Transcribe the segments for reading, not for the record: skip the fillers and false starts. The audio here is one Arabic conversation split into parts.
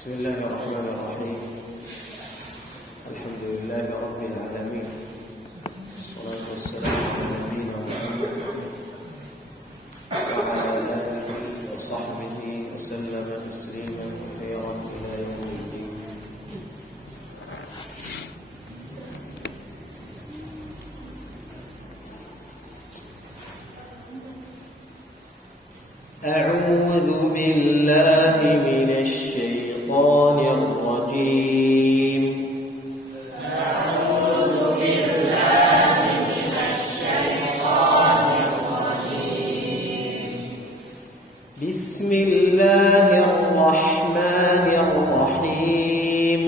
بسم الله الرحمن الرحيم. الحمد لله رب العالمين، والصلاة والسلام على نبينا محمد وعلى آله وصحبه وسلم تسليما كثيرا إلى يوم الدين. أعوذ بالله من الشيطان الرجيم. أعوذ بالله من الشيطان الرجيم. بسم الله الرحمن الرحيم.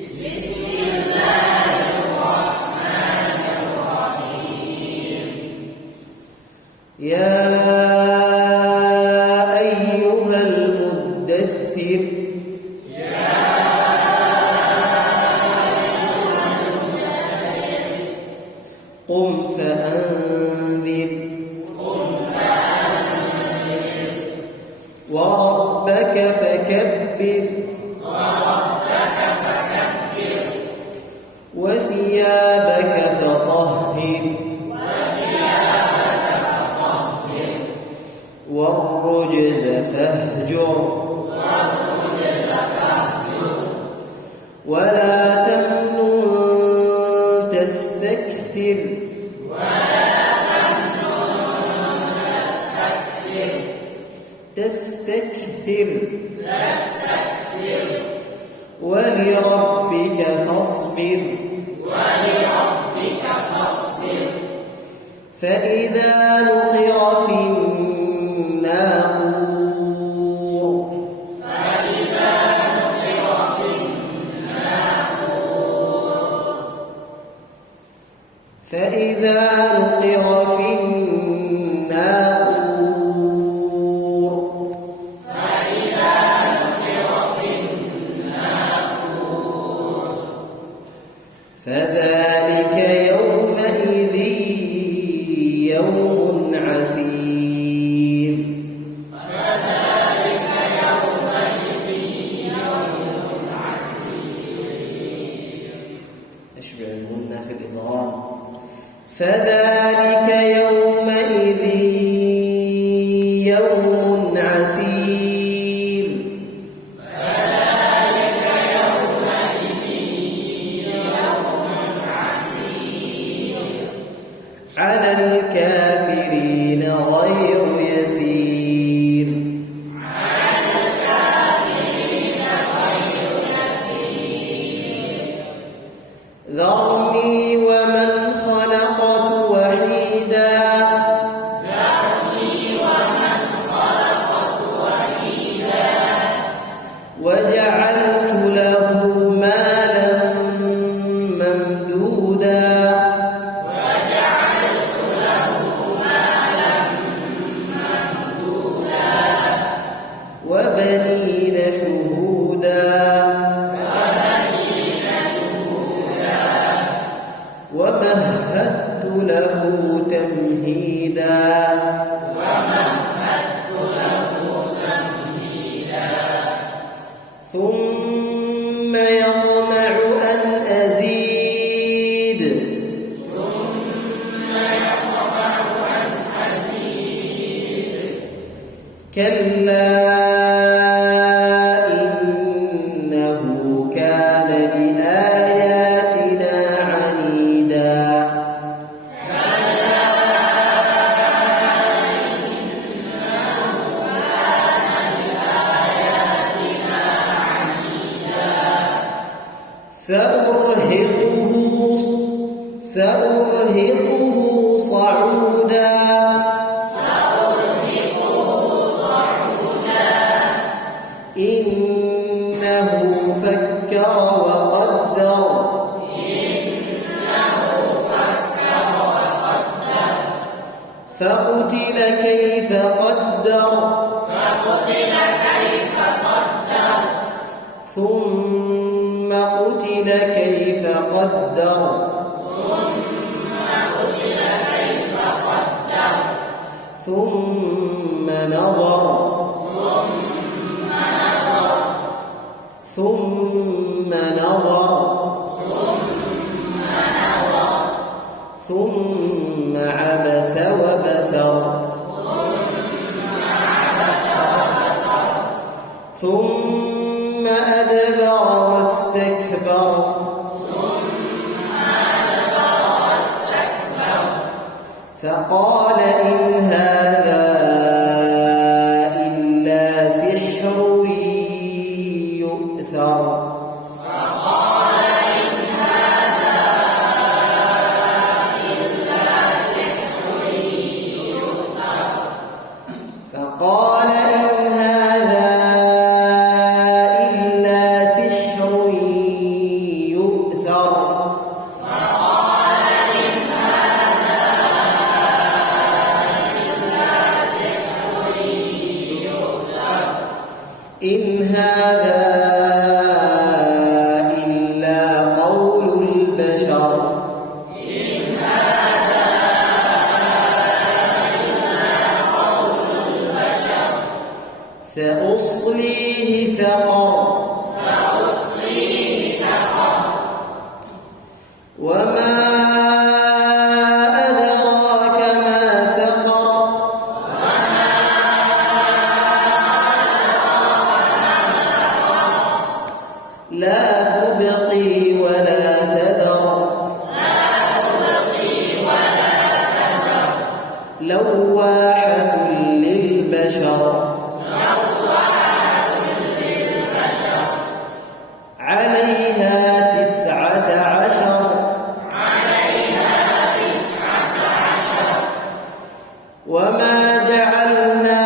بسم الله الرحمن الرحيم. يا أيها المدثر قم فأنذر وربك فكبر وثيابك فطهر والرجز فاهجر ولا تمنن تستكثر ولربك فاصبر فإذا نقر في الناقور فذلك يومئذ يوم عسير. أشبع الغنى في الإضغام. فذلك يومئذ يوم عسير. على الكافرين غير يسير. ذرني ومن خلقت وحيدا وجعلت له مالا ممدودا وبنين شهودا ومهدت له تمهيدا ثم يطمع أن أزيد كلا إنه كان لآياتنا عنيدا سأرهقه صعودا إنه فكر وقدر فقتل كيف قدر ثم قتل كيف قدر ثم نظر ثم نظر ثم عبس وبسر ثم أدبر واستكبر فقال إن هذا إلا سحر يؤثر إن هذا إلا قول البشر سأصليه سقر وما أدراك ما سقر لا تبقي ولا تذر لواحة للبشر عليها 19 وما جعلنا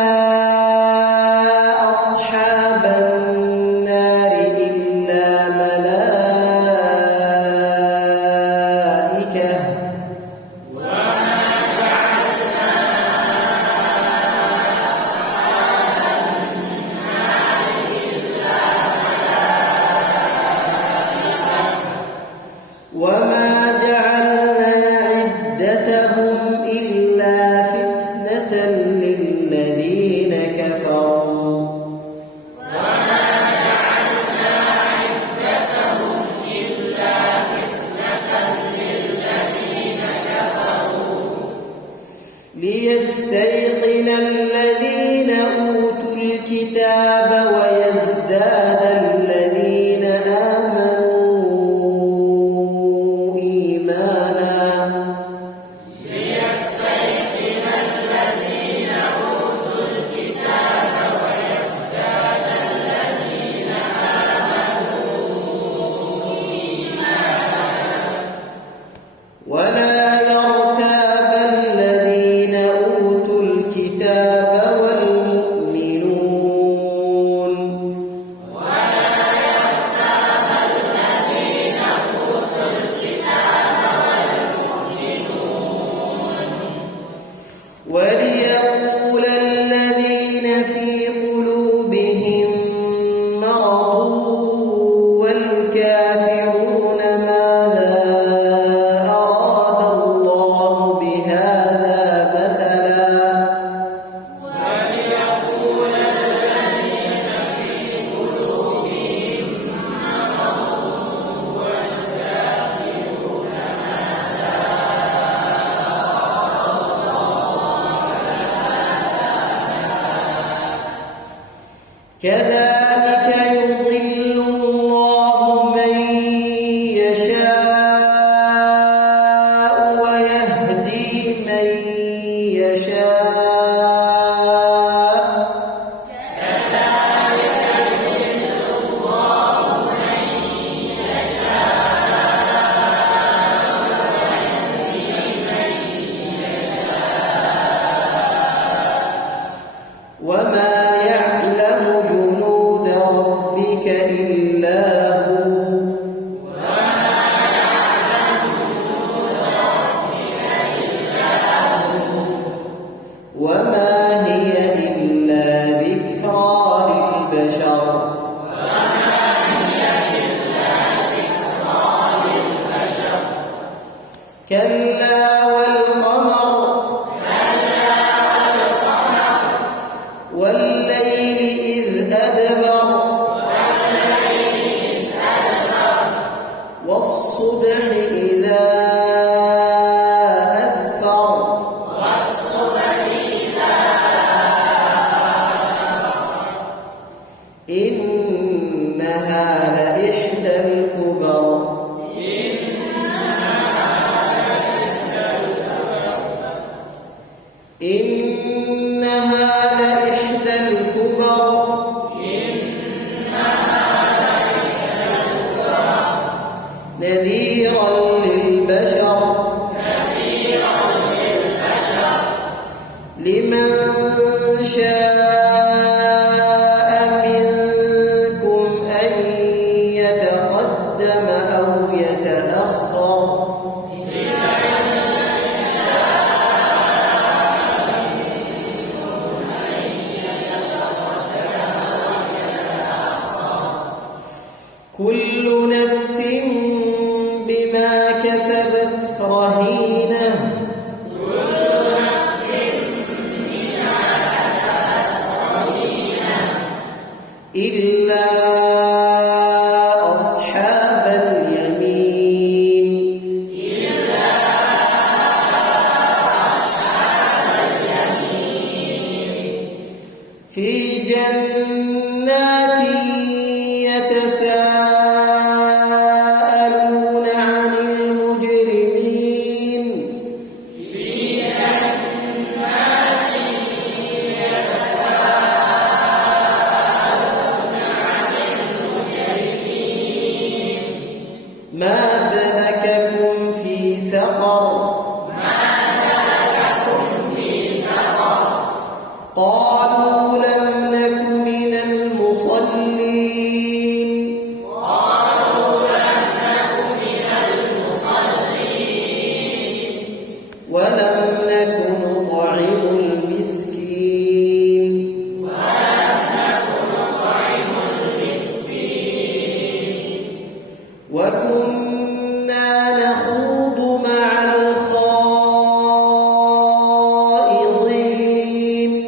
أصحاب النار إلا ملائكة وما جعلنا عدتهم إلا فتنة للذين كفروا ليستيقن الذين أوتوا الكتاب ويزداد الذين آمنوا إيمانا ولا يرتاب الذين أوتوا الكتاب والمؤمنون وليقول الذين في قلوبهم مرض والكافرون ماذا أراد الله بهذا مثلا كذلك يضل الله من يشاء ويهدي من يشاء وما يعلم جنود ربك إلا هو وما إنها لإحدى الكبر نذيرا للبشر لمن شاء منكم أن يتقدم أو يتأخر كل نفس بما كسبت رهينة إلا أصحاب اليمين في جنات يتساءلون عن المجرمين ما سلككم في سقر قالوا لم نك من المصلين ولم نك نطعم المسكين وكنا نخوض مع الخائضين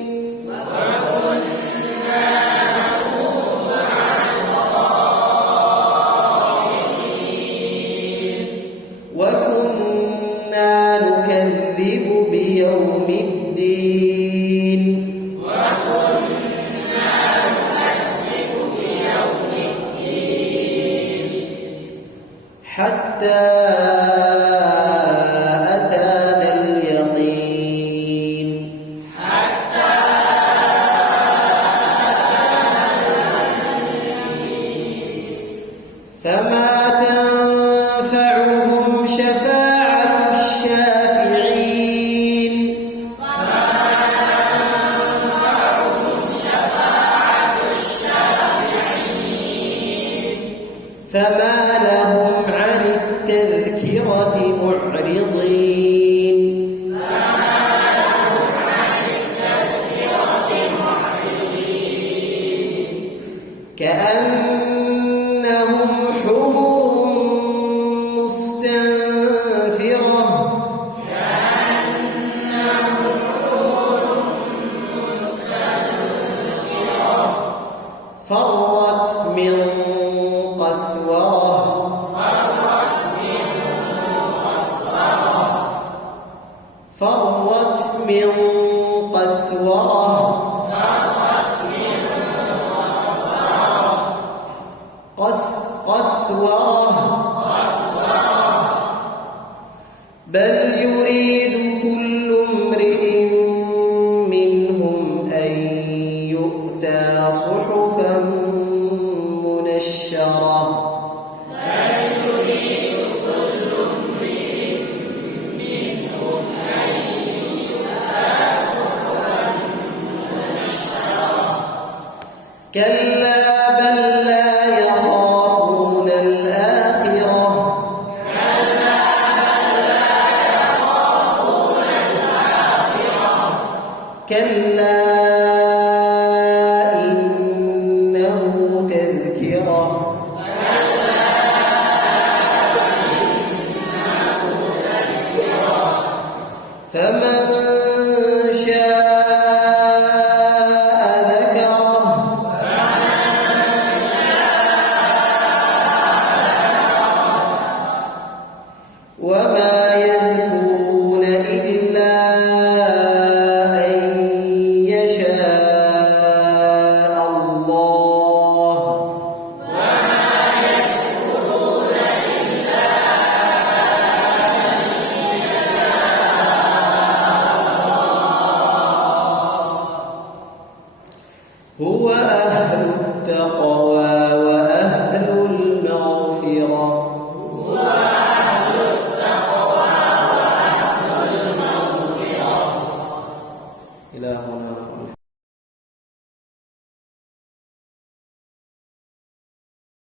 وكنا نكذب بيوم الدين حتى أتانا اليقين فما تنفعهم شفاعة الشافعين فما لهم عن التذكرة معرضين كأنهم حمر مستنفرة فرت من قسورة فرت من قسورة قسورة بل يريد كل امرئ منهم أن يؤتى صحفا منشرة كلا بل لا يخافون الآخرة كلا إنه تذكرة فمن شاء ذكره وما يذكرون إلا أن يشاء هو